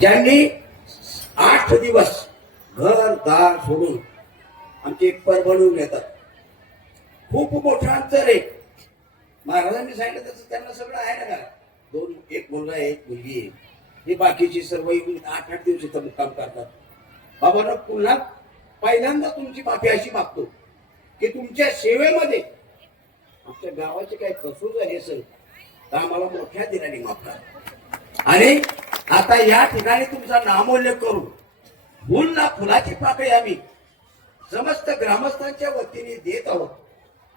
ज्यांनी आठ दिवस घर दार सोडून आमचे परभणून येतात खूप मोठं अंतर आहे. महाराजांनी सांगितलं तसं त्यांना सगळं आहे ना का दोन एक मुलगा आहे एक मुलगी आहे. हे बाकीची सर्व येऊन आठ आठ दिवस इथं मुक्काम करतात. बाबांना पुन्हा पहिल्यांदा तुमची माफी अशी मागतो की तुमच्या सेवेमध्ये आमच्या गावाचे काही कसूर आहे असेल तर आम्हाला मोठ्या दिनाने माफ करा. आणि आता या ठिकाणी तुमचा नामोल्लेख करून फुल ना फुलाची पाकळी आम्ही समस्त ग्रामस्थांच्या वतीने देत आहोत.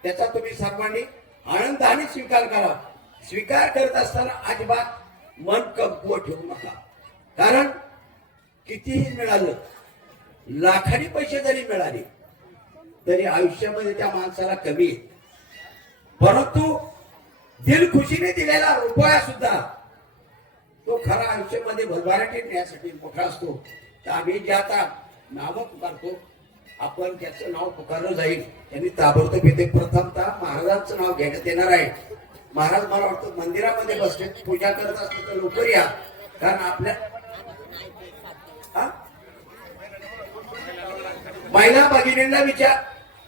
त्याचा तुम्ही सर्वांनी आनंदाने स्वीकार करा. स्वीकार करत असताना अजिबात मन कमकुवत ठेवू नका. कारण कितीही मिळालं लाखांनी पैसे जरी मिळाले तरी आयुष्यामध्ये त्या माणसाला कमी परंतु दिलखुशीने दिलेला रुपया सुद्धा तो खरा आयुष्यामध्ये भरभराटी नेण्यासाठी मोठा असतो. तर आम्ही जे आता नाव पुकारतो आपण त्याचं नाव पुकारलं जाईल. त्यांनी ताबडतोब येते प्रथमतः महाराजांचं नाव घेण्यात येणार आहे. महाराज मला वाटतं मंदिरामध्ये बसले पूजा करत असले तर लवकर या. कारण आपल्या महिला भगिनींना विचार.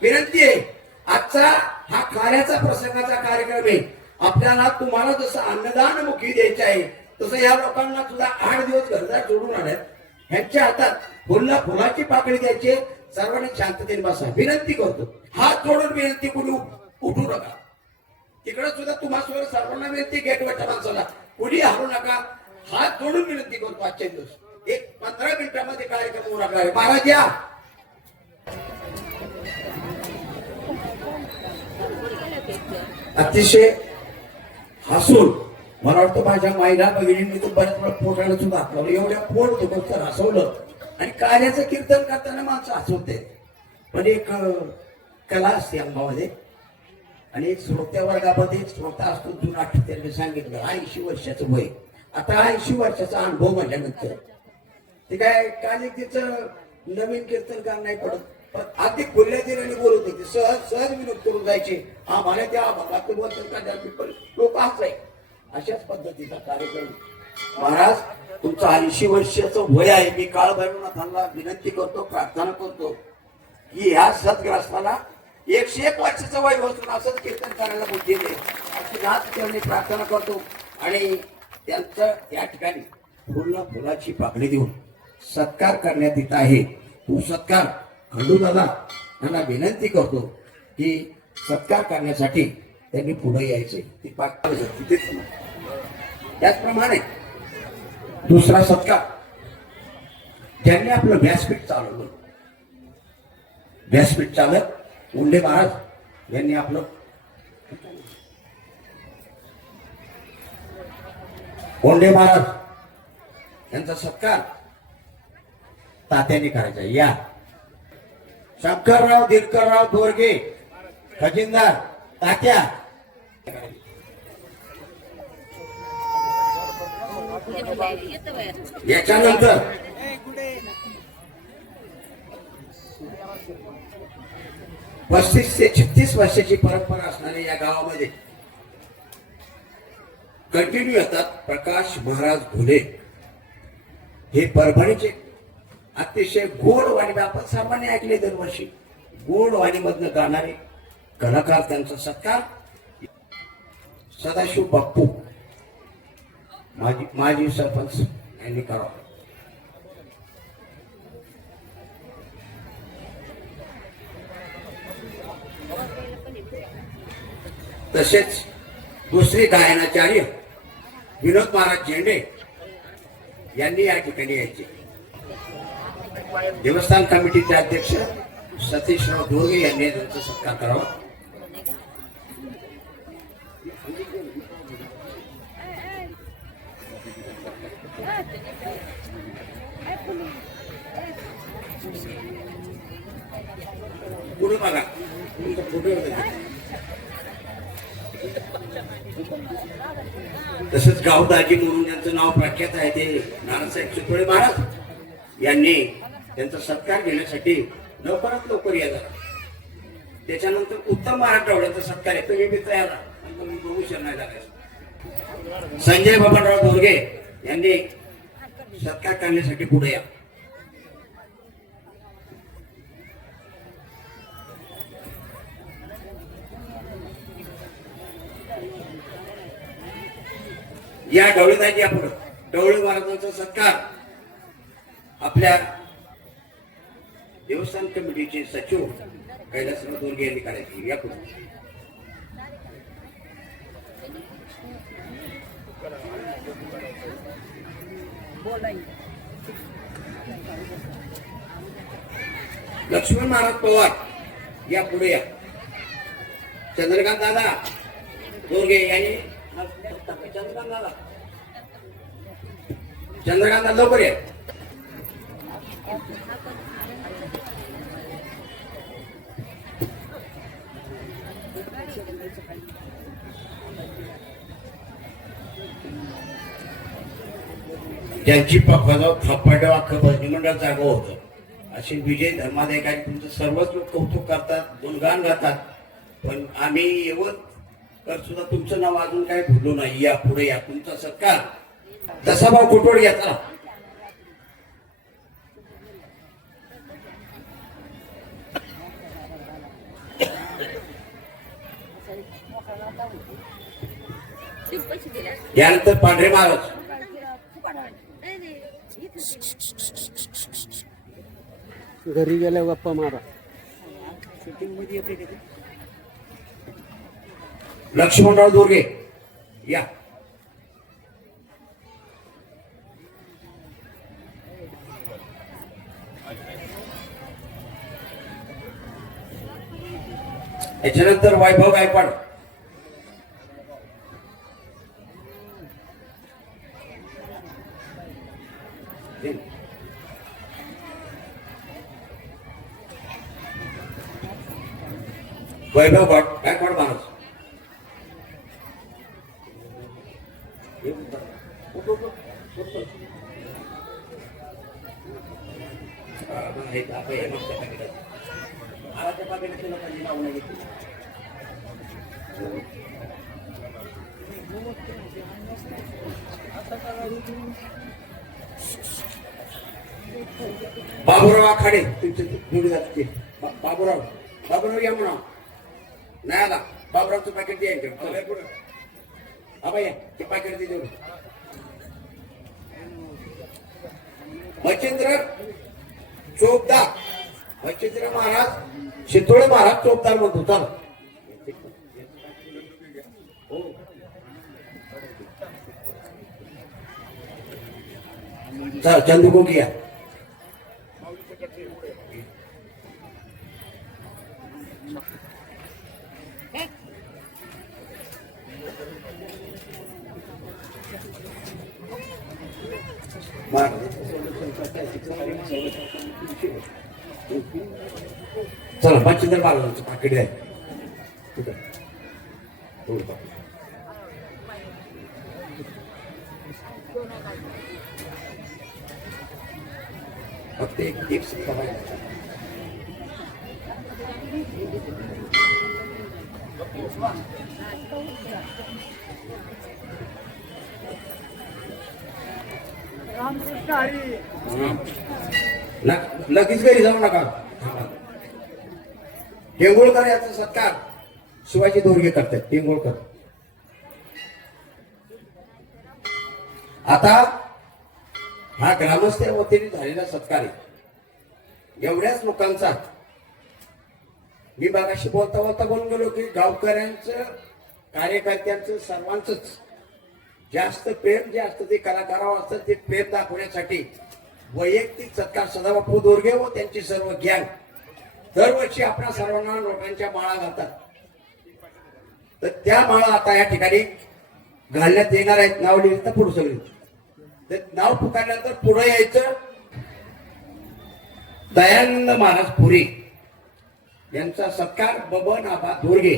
विनंती आहे. आजचा हा कार्याचा प्रसंगाचा कार्यक्रम आहे. आपल्याला तुम्हाला जसं अन्नदान मुखी द्यायचं आहे तसं या लोकांना सुद्धा आठ दिवस घरदार जोडून आणत ह्यांच्या हातात फुलला फुलाची पाकळी द्यायची सर्वांनी शांततेने बसा. विनंती करतो. हात जोडून विनंती कुणी उठू नका. तिकडे सुद्धा तुम्हाला सर्वांना विनंती गेटवरच्या माणसाला. कुणी हरू नका. हात जोडून विनंती करतो आजच्या दिवस. एक पंधरा मिनिटामध्ये कार्यक्रम होणार आहे. महाराज या. अतिशय हसून मला वाटतं माझ्या महिला भगिनींनी तर बऱ्याच वेळा पोटाला सुद्धा. हातलावलं एवढ्या पोट दुखत हसवलं. आणि कार्याचं कीर्तन करताना माणसं हसवते. पण एक कला असते अंबामध्ये आणि श्रोत्या वर्गामध्ये श्रोता असतो जुना त्यांनी सांगितलं ऐंशी वर्षाचं वय. आता ऐंशी वर्षाचा अनुभव म्हटल्यानंतर ते काय काल तिचं नवीन कीर्तनकार नाही पडत. पण अगदी खुल्या दिनाने बोलत होते सहज सहज विनोद करून जायचे. आम्हाला त्या भागात वर्तन का पण लोक आहे अशाच पद्धतीचा कार्यक्रम. महाराज तुमचं ऐंशी वर्षाचं वय आहे. मी काळ भैरवनाथांना विनंती करतो प्रार्थना करतो की ह्या सद्ग्रस्ताला एकशे एक वर्षाचं वय बसून असंच कीर्तन करायला बुद्धी दे अशी नाथ प्रार्थना करतो आणि त्यांचं त्या ठिकाणी फुलं फुलाची पाकडी देऊन सत्कार करण्यात येत आहे. तो सत्कार खंडू दादा यांना विनंती करतो की सत्कार करण्यासाठी त्यांनी पुढे यायचे. ती पाच तिथेच त्याचप्रमाणे दुसरा सत्कार. ज्यांनी आपलं व्यासपीठ चालवलं. व्यासपीठ चालक उंडे महाराज यांनी आपलं कोंडे महाराज यांचा सत्कार तात्याने करायचा. या. शंकरराव दिनकरराव दोरगे खजिनदार तात्या याच्यानंतर पस्तीस ते छत्तीस वर्षाची परंपरा असणाऱ्या या गावामध्ये कंटिन्यू येतात प्रकाश महाराज घुले. हे परभणीचे अतिशय गोड वाणी आपण सामान्य ऐकले दरवर्षी. गोड वाणीमधनं गाणारे कलाकार त्यांचा सत्कार. सदाशिव बाप्पू. माजी माजी सरपंच यांनी करावं. तसेच दुसरे गायनाचार्य विनोद महाराज झेंडे यांनी या ठिकाणी यायचे. देवस्थान कमिटीचे अध्यक्ष सतीशराव दोरगे यांनी त्यांचा सत्कार करावा पुढे बघा तुमचा फोटो येतो तिथे. तसंच गावदाजी म्हणून त्यांचं नाव प्रख्यात आहे ते नानासाहेब चितोळे महाराज यांनी त्यांचा सत्कार घेण्यासाठी लवकरात लवकर या जरा त्याच्यानंतर उत्तम महाराष्ट्रावड्याचा सत्कार आहे. तुम्ही बी तयार राहा. नंतर मी बघू शकणार लागायचं. संजय बाबाराव दोरगे यांनी सत्कार करण्यासाठी पुढे या. या ढवळेदाजी आपण ढवळे महाराजांचा सत्कार आपल्या देवस्थान कमिटीचे सचिव कैलासराव दोरगे यांनी करायची. या पुढे. लक्ष्मण महाराज पवार या पुढे या. चंद्रकांत दादा दोरगे यांनी चंद्रकांत दादा लवकर या. त्यांची पकडाव थप्पाडं अख्खं भजनी मंडळ जागं होतं. असे विजय धर्माधिकारी तुमचं सर्वच लोक कौतुक करतात गुणगान गातात. पण आम्ही येवत तर सुद्धा तुमचं नाव अजून काही भुललो नाही. या पुढे या. तुमचा सत्कार. तसा भाव कुटवड घ्या चला. पैसे दिले यानंतर पांढरे महाराज घरी गेल्या गप्पा मारा. लक्ष्मणराव दुर्गे. या. याच्यानंतर वैभव गायकवाड. वैभव गाय- बाबूराव आखाडे तुमचे जोडीदार ते. बाबूराव बाबूराव या म्हणा. नाही आला. बाबूरावचं पॅकेट द्यायचं हा या ते पॅकेट दे जेवढं मच्छिंद्र चोपदार. मच्छिंद्र महाराज शितोळे महाराज चोपदार म्हणतो चल हो. चल चंदू चला मच्छिंद्र महाराजांचं पाकिट आहे ठीक आहे. घरी जाऊ नका. टेंगुळकर याचा सत्कार शिवाजी दोरगे करतात टेंगुळकर आता हा ग्रामस्थ वतीने झालेला सत्कार आहे. एवढ्याच लोकांचा मी बागाशी बोलता बोलता बोलून गेलो की गावकऱ्यांचं कार्यकर्त्यांचं सर्वांचंच जास्त प्रेम जे असतं ते कलाकारावर असतं ते प्रेम दाखवण्यासाठी वैयक्तिक सत्कार सदाबापू दोरगे व त्यांची सर्व गँग. दरवर्षी आपल्या सर्वांना नोटांच्या माळा घालतात. तर त्या माळा आता या ठिकाणी घालण्यात येणार आहेत नाव लिहिलं तर पुढे सगळी. तर नाव पुकारल्यानंतर पुढे यायचं दयानंद महाराज पुरी यांचा सत्कार बबन आबा दोरगे.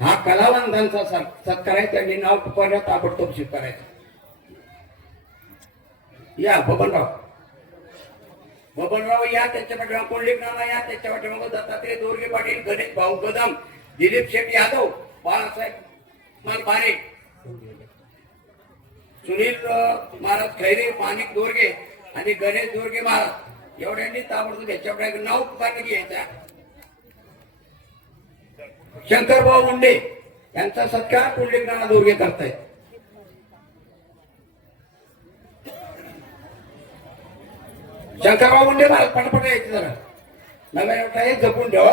हा कलावंतांचा सत्कार आहे त्यांनी नाव पुकारण्यात ताबडतोब स्वीकारायचं. या बबनराव. बबनराव या त्यांच्या पाठीमागे पुंडलिक नाना या त्यांच्या पाठीमागे दत्तात्रय दोरगे पाटील गणेश भाऊ कदम दिलीप शेट यादव बाळासाहेब मानभारे सुनील महाराज खैरे माणिक दोरगे आणि गणेश दुर्गे महाराज. एवढ्यांनी ताबडतोब याच्याकडे एक नाव पुकारलं घ्यायचा शंकरभाऊ मुंडे यांचा सत्कार पुंडलिकनाथ दुर्गे करतायत? शंकरराव मुंडे मला पटपट यायचे जरा. नव्या हे जपून ठेवा.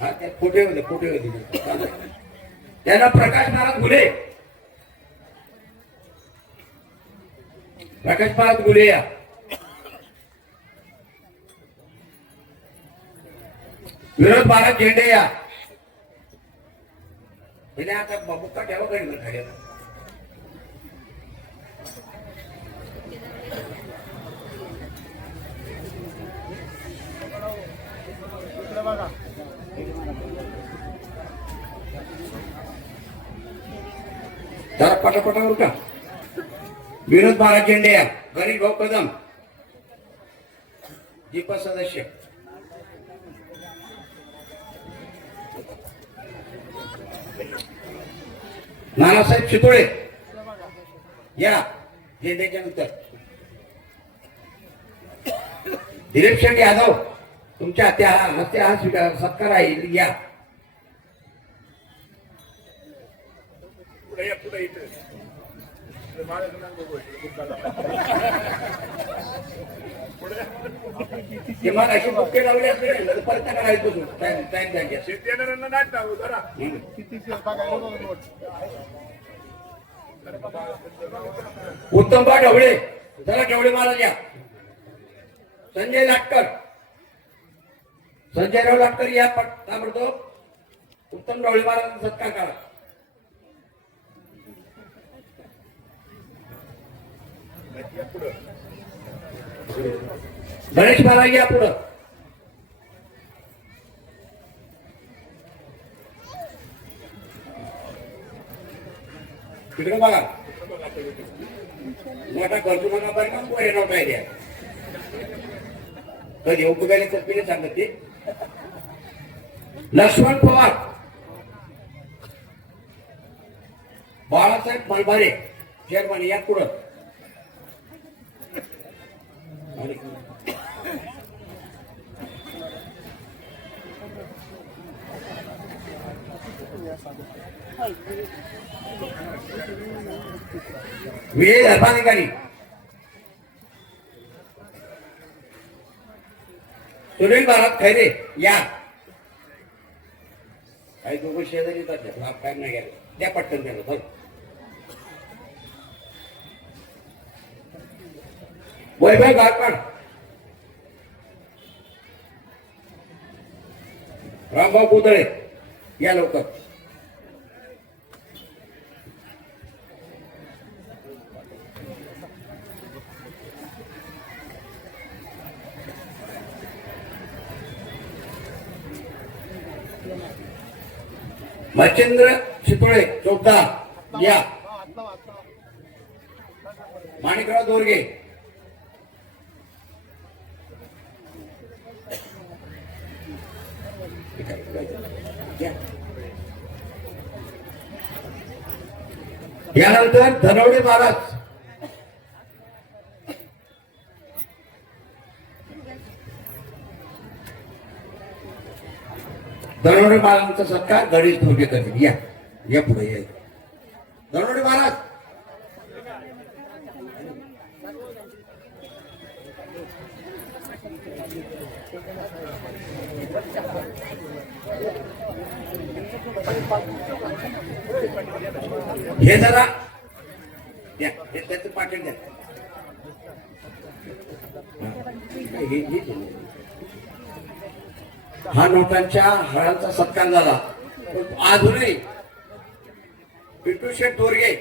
हा त्या फोटे होते फोटे होते. त्यांना प्रकाश महाराज गुले प्रकाश महाराज गुले या. विरोध महाराज झेंडे या. आता मुक्का ठेवा गडी पटापटावर का? विनोद महाराज झेंडे या गणेश भाऊ कदम. दीपा सदस्य. नानासाहेब चितोळे. या झेंड्याच्या नंतर. दिलीप शेट्टी यादव तुमच्या त्या हस्ते हा स्वीकार सत्कार आहे. या. पुढे पुढे लावली परत करायचं. टाइम. शेती येणाऱ्यांना नाही टाकू जरा हम्म. उत्तम बा ढवळे ढवळे महाराज या संजय लाटकर. संजयराव लाटकर या ताबडतोब उत्तम ढवळे महाराजांचा सत्कार करा या पुढं गणेश महाराज या पुढं. तिकडे बघा. मोठा खर्चू नका बरं का येणार पाहिजे तर येऊ उपकार्य चप्पीने सांगत ते. लक्ष्मण पवार. बाळासाहेब मलबारे चेअरमन या पुढं आणि विजय धर्माधिकारी. सुनील महाराज खैरे या. काही दोघं शेजारी येतात लाभ काय नाही घ्यायला. त्या पटकन त्याला बघ वैभव गायकवाड. रामभाऊ पुतळे या लवकर. मच्छिंद्र चितोळे चौकदार या. माणिकराव दोरगे. यानंतर धनवडे महाराज. दरोडे महाराजांचा सत्कार गणेश धोके करतील. या या पुढे या दरोडे महाराज हे जरा द्या हे त्याचं पाकिट द्या हे. हा नोटांच्या हळांचा सत्कार झाला. आजही अजूनही पिंटू शेठ थोरगे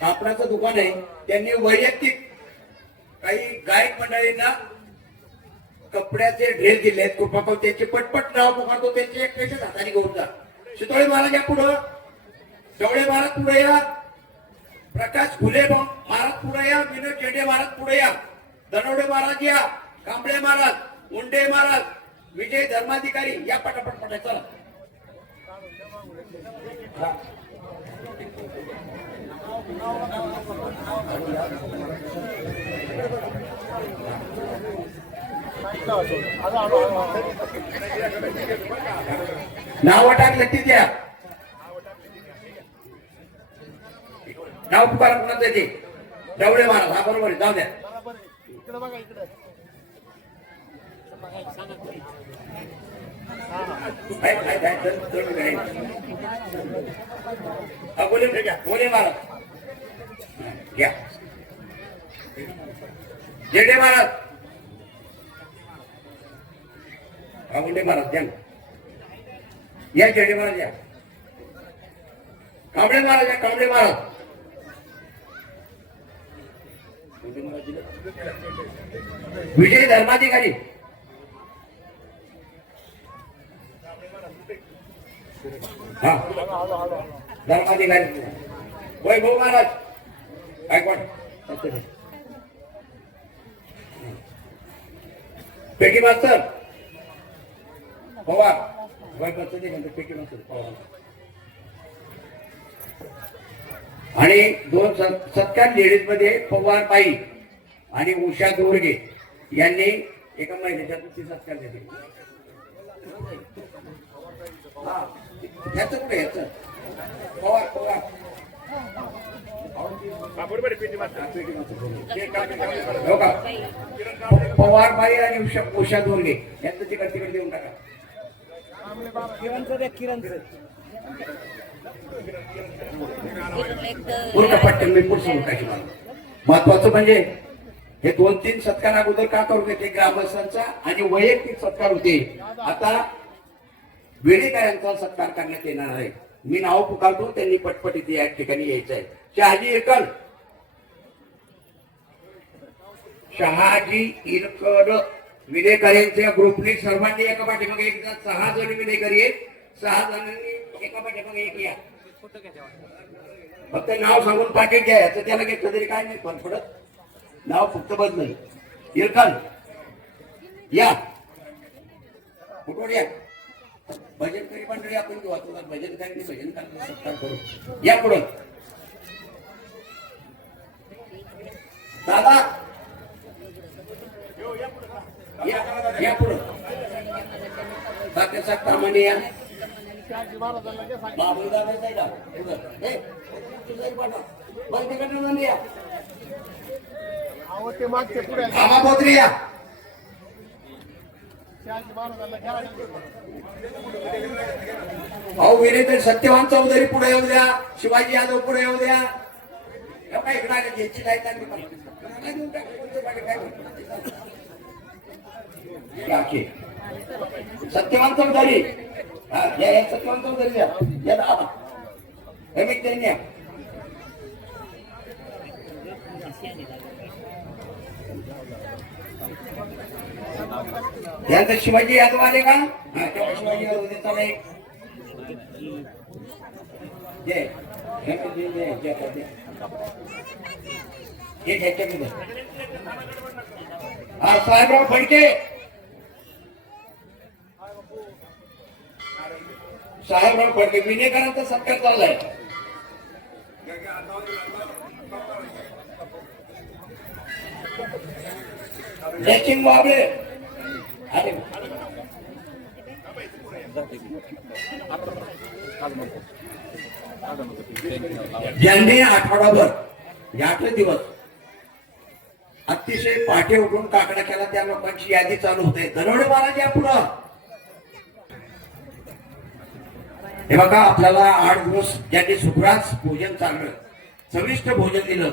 कापडाचं दुकान आहे. त्यांनी वैयक्तिक काही गायक मंडळींना कपड्याचे ड्रेस दिले आहेत. कृपा त्यांचे पटपट नाव मुखातो त्यांचे एकट्याच्याच हाताने घेऊन जा. शितोळे महाराज या पुढं जवळे महाराज पुढे या. प्रकाश फुले महाराज पुढे या. विनोद चेडे महाराज पुढे या. दनवडे महाराज या. कांबळे महाराज मुंडे महाराज विजय धर्माधिकारी या पटापट पटा चला. नाव टाकलं ती द्या. नाव पुकार कुणाचं आहे ते डवळे महाराज हा बरोबर आहे जाऊ द्या. इकडे बघा इकडे. बोले घ्या बोले महाराज घ्या. जेडे महाराज. कामुंडे महाराज द्या ना. या जेडे महाराज या. कांबळे महाराज या कांबळे महाराज. विजय धर्माधिकारी. हा. धर्माधिकारी वैभव महाराज. गायकवाड पेटी मास्तर पवार. वैभवचं ते म्हणतो पेटी मास्तर पवार. आणि दोन सत्कार लेडीजमध्ये पवार बाई आणि उषा दोरगे यांनी एका महिन्याच्या सत्कार दिले. हा, ह्याचं कुठे ह्याचं? पवार पवार. हा. पवार बाई आणि उषा उषा दोरगे. यांचं तिकडे तिकडे देऊन टाका. पूर्ण पट्टन मी पुढचं टाकी महत्वाचं म्हणजे हे दोन तीन सत्कार अगोदर का करून घेते ग्रामस्थांचा आणि वैयक्तिक सत्कार होते. आता वेडेकरांचा सत्कार करण्यात येणार आहे? मी नाव पुकारतो त्यांनी पटपट इथे या ठिकाणी यायचं आहे शहाजी इरकल शहाजी इरकल विलेकऱ्यांच्या ग्रुपने सर्वांनी एका पाठीमागे एक जण सहा जण विलेकरी आहेत सहा जणांनी एका पाठीमागे एक या. फक्त नाव सांगून पाकिट घ्या याचं त्याला घेतलं तरी काय नाही पण पडत नाव फक्त बदल इरकल या. कुठून या? भजन करी मंडळी आपण घेऊ. आता भजन करी भजन करायला सत्कार करू. या पुढं. दादा. या या पुढं. बाकीचा कामाने या. बाबू दादा जायला. बरं, तिकडनं या. अहो ते मागचे पुढे या. अहो विनेते सत्यवान चौधरी पुढे येऊ द्या शिवाजी यादव पुढे येऊ द्या. काय इकडं घ्यायची नाही त्यांनी काय या, सत्यवान चौधरी. या, सत्यवान चौधरी या. या दादा हे मी त्यांनी यांचं शिवाजी यादव आले का? शिवाजी यादव एक. दे. हा साहेबराव फडके. साहेबराव फडके विनेकरांचा सत्कार चाललाय. जयसिंग बाबळे. ज्यांनी आठवडाभर हे दिवस अतिशय पाठे उठून काकडा केला त्या लोकांची यादी चालू होते. दरोडे महाराज या पुढं हे बघा आपल्याला आठ दिवस ज्यांनी सुखराज भोजन चाललं चविष्ट भोजन दिलं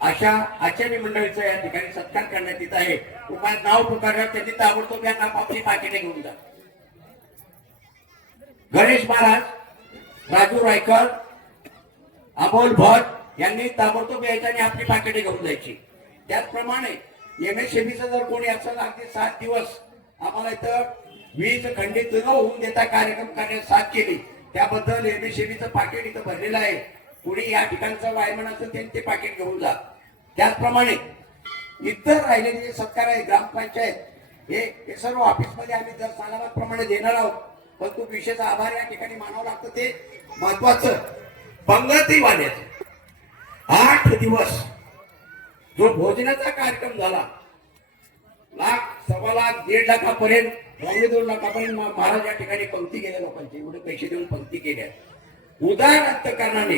अशा आचार्य मंडळीचा या ठिकाणी सत्कार करण्यात येत आहे. उपाय नाव पुकारल्यावर त्यांनी ताबडतोब या आपली पाकिटे घेऊन जा. गणेश महाराज राजू रायकर अमोल भट यांनी ताबडतोब यायचं आणि आपली पाकिटे घेऊन जायची. त्याचप्रमाणे एम एस जर कोणी असेल अगदी सात दिवस आम्हाला इथं वीज खंडित न होऊन देता कार्यक्रम करण्यास साथ केली. त्याबद्दल एम एस पाकिट इथं भरलेलं आहे. कुणी या ठिकाणचं वायमन असेल त्यांनी ते पाकिट घेऊन जा. त्याचप्रमाणे इतर राहिलेले जे सत्कार आहे ग्रामपंचायत हे हे सर्व ऑफिसमध्ये आम्ही दर सालाबादप्रमाणे देणार आहोत. परंतु विशेष आभार या ठिकाणी मानावं लागतं ते महत्वाचं. पंगती वाल्याचं आठ दिवस जो भोजनाचा कार्यक्रम झाला लाख सव्वा लाख दीड लाखापर्यंत पावणे दोन लाखापर्यंत महाराज या ठिकाणी पंक्ती केल्या लोकांची एवढे पैसे देऊन पंक्ती केल्या. उदार अंतकरणाने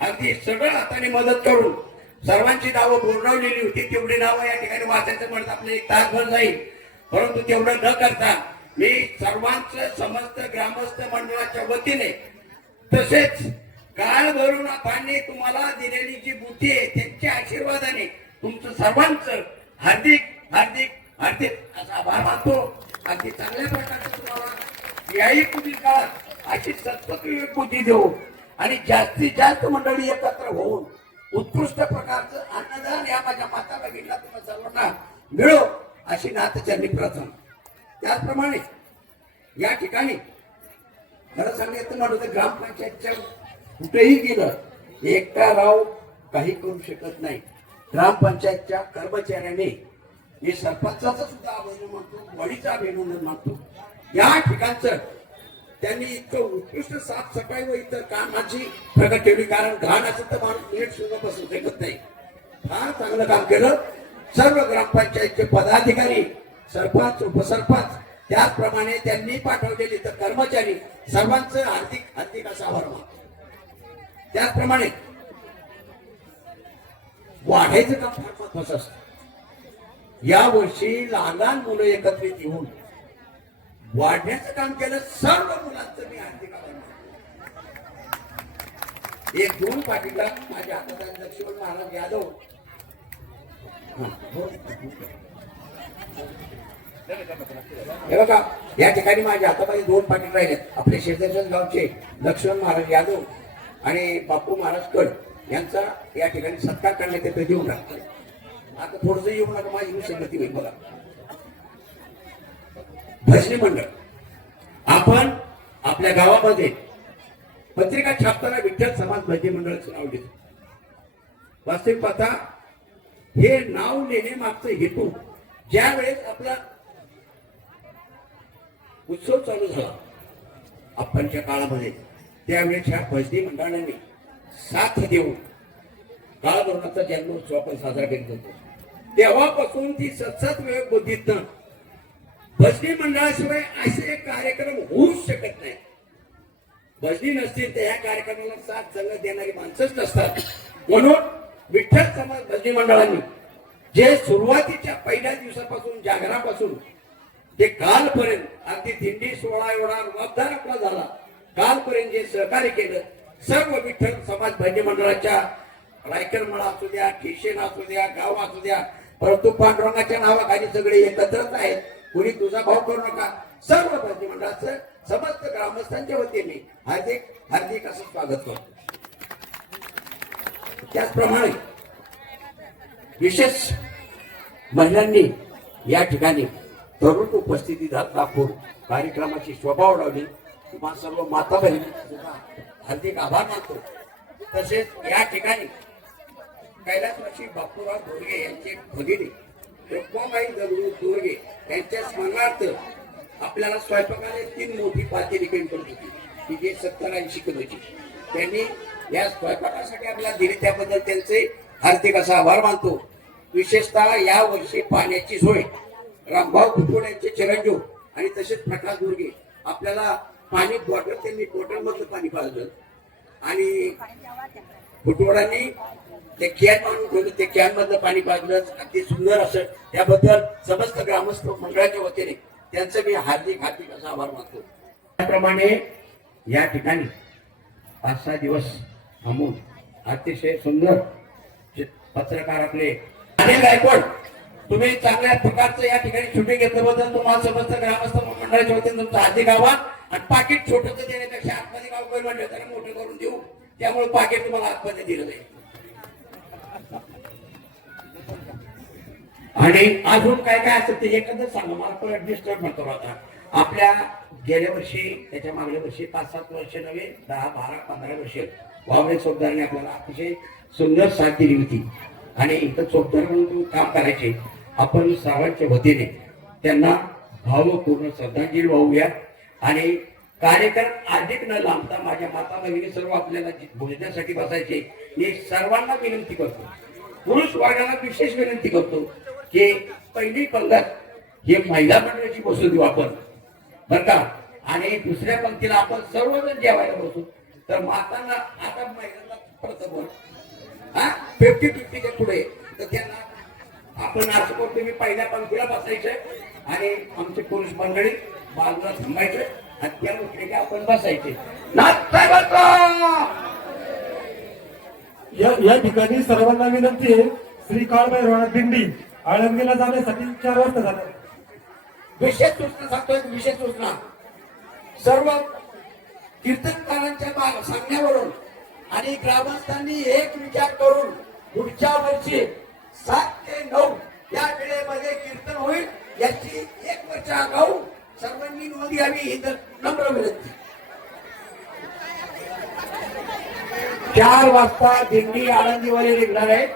अगदी सगळं हाताने मदत करून सर्वांची नावं बोलवलेली होती तेवढी नावं या ठिकाणी वाचायचं म्हणत आपलं एक तासभर जाईल. परंतु तेवढं न करता मी सर्वांचं समस्त ग्रामस्थ मंडळाच्या वतीने तसेच काळ भरून आपण तुम्हाला दिलेली जी बुद्धी आहे त्यांच्या आशीर्वादाने तुमचं सर्वांचं हार्दिक हार्दिक हार्दिक असा आभार मानतो. अगदी चांगल्या प्रकारचं तुम्हाला याही पुढील काळात अशी सत्पत्रिक बुद्धी देऊ आणि जास्तीत जास्त मंडळी एकत्र होऊन उत्कृष्ट प्रकारचं अन्नदान या माझ्या माता भगिनीला तुम्हाला सर्वांना मिळो अशी नाथचरणी प्रथम त्याचप्रमाणे या ठिकाणी खरं सांगायचं म्हणलं तर ग्रामपंचायतच्या कुठेही गेलं एकटा राव काही करू शकत नाही. ग्रामपंचायतच्या कर्मचाऱ्याने मी सरपंचाचं सुद्धा अभिनंदन मानतो वडीचं अभिनंदन मानतो. या ठिकाणचं त्यांनी इतकं उत्कृष्ट साफसफाई व इतर कामाची प्रगत ठेवली कारण घाण असेल तर माणूस नीट सुद्धा बसू शकत नाही. फार चांगलं काम केलं. सर्व ग्रामपंचायतचे पदाधिकारी सरपंच उपसरपंच त्याचप्रमाणे त्यांनी पाठवलेले तर कर्मचारी सर्वांचं हार्दिक हार्दिक असा आभार मानतो. त्याचप्रमाणे वाढायचं काम फार महत्वाचं असत. या वर्षी लहान लहान मुलं एकत्रित येऊन वाढण्याचं काम केलं सर्व मुलांचं मी हार्दिक आभार मानतो. एक दोन पाठीला माझ्या हातात लक्ष्मण महाराज यादव. हे बघा या ठिकाणी माझ्या हातामध्ये दोन पाटील राहिलेत. आपले शेजारच्याच गावचे लक्ष्मण महाराज यादव आणि बापू महाराज कड यांचा या ठिकाणी सत्कार करण्यात येतो देऊन राहतात आता थोडस येऊ नका माझी विसंगती होईल बघा. भजनी मंडळ आपण आपल्या गावामध्ये पत्रिका छापताना विठ्ठल समाज भजनी मंडळाचं नाव घेतो वास्तविक पाहता हे नाव लिहिण्यामागचं हेतू ज्या वेळेस आपला उत्सव चालू झाला आपणच्या काळामध्ये त्यावेळेस ह्या भजनी मंडळांनी साथ देऊन काळधोरणाचा जन्मोत्सव आपण साजरा करीत होतो. तेव्हापासून ती सतसत वेळ बुद्धीतनं भजनी मंडळाशिवाय असे कार्यक्रम होऊच शकत नाही. भजनी नसतील तर ह्या कार्यक्रमाला साथ संगत देणारी माणसंच नसतात. म्हणून विठ्ठल समाज भजनी मंडळांनी जे सुरुवातीच्या पहिल्या दिवसापासून जागरापासून ते कालपर्यंत अगदी दिंडी सोहळा एवढा जबाबदार आपला झाला. कालपर्यंत जे सहकार्य केलं सर्व विठ्ठल समाज भजनी मंडळाच्या रायकरमळा असू द्या ठिशेन असू द्या गाव असू द्या परंतु पांडुरंगाच्या नावाखाली सगळे एकत्रच आहेत. कुणी तुझा भाव करू नका. सर्व भजनी मंडळाचं समस्त ग्रामस्थांच्या वतीने हार्दिक हार्दिक असं स्वागत करतो. त्याचप्रमाणे विशेष महिलांनी या ठिकाणी तरुण उपस्थिती दाखवून कार्यक्रमाची शोभा उडावली तुम्हा सर्व माता बहिणी हार्दिक आभार मानतो. तसेच या ठिकाणी कैलासवासी बापूराव दोरगे यांचे भगिनी रखमाबाई दगडू दोरगे यांच्या स्मरणार्थ आपल्याला स्वयंपाकाने तीन मोठी पाती रिपेंट करून होती की जे सत्तर ऐंशी किलोची. त्यांनी या स्वयंपाकासाठी आपल्याला दिली त्याबद्दल त्यांचे हार्दिक असा आभार मानतो? विशेषतः या वर्षी पाण्याची सोय. रामभाऊ कुटवड यांचे चिरंजीव आणि तसेच प्रकाश दुर्गे. आपल्याला पाणी बॉटल त्यांनी बॉटल मधलं पाणी पाजलं. आणि कुटवडांनी ते कॅन मारून ठेवलं ते कॅन मधलं पाणी पाजलं. अगदी सुंदर असं. त्याबद्दल समस्त ग्रामस्थ मंडळाच्या वतीने त्यांचं मी हार्दिक हार्दिक असा आभार मानतो. त्याप्रमाणे या ठिकाणी पाच सहा दिवस थांबून अतिशय सुंदर पत्रकार आपले. अनिल गायकवाड तुम्ही चांगल्या प्रकारचं या ठिकाणी शूटिंग घेतल्याबद्दल तुम्हाला समस्त ग्रामस्थ मंडळाच्या वतीने तुमचं हार्दिक आभार. आणि पाकिट छोटस देण्यापेक्षा आतमध्ये गाव काही म्हणलं त्याला मोठं करून देऊ. त्यामुळे पाकिट तुम्हाला आतमध्ये दिलं जाईल. आणि अजून काय काय असतं ते एकंदर सांगा. मला परत डिस्टर्ब म्हणतो आता आपल्या गेल्या वर्षी त्याच्या मागल्या वर्षी पाच सात वर्ष नव्हे दहा बारा पंधरा वर्ष. भावने चौकदारांनी आपल्याला अतिशय सुंदर साथ दिली होती. आणि इथं चोपदार म्हणून काम करायचे आपण सर्वांच्या वतीने त्यांना भावपूर्ण श्रद्धांजली वाहूया. आणि कार्यक्रम अधिक न लांबता माझ्या माता भगिनी सर्व आपल्याला भोजनासाठी बसायचे मी सर्वांना विनंती करतो. पुरुष वर्गाला विशेष विनंती करतो की पहिली पंगत हे महिला मंडळाची बसू देऊ आपण. बर का? आणि दुसऱ्या पंक्तीला आपण सर्वजण जेवायला बसू. तर मातांना आता महिलांना प्रथम हा? फिफ्टी फिफ्टीच्या पुढे. तर त्यांना आपण असं करतो मी पहिल्या पंक्तीला बसायचं आणि आमचे पुरुष मंडळी बाजूला थांबायचे आणि त्या उठले की आपण बसायचे? या या ठिकाणी सर्वांना विनंती आहे श्री काळभैरवनाथ दिंडी आळंदीला जाण्यासाठी चार वाजता जातात विशेष सूचना सांगतो एक विशेष सूचना. सर्व कीर्तनकारांच्या मा- सांगण्यावरून आणि ग्रामस्थांनी एक विचार करून पुढच्या वर्षी सात ते नऊ या वेळेमध्ये कीर्तन होईल याची एक वर्ष आगाऊ सर्वांनी नोंद घ्यावी ही नम्र विनंती. चार वाजता दिंडी आळंदीवाले निघणार आहे.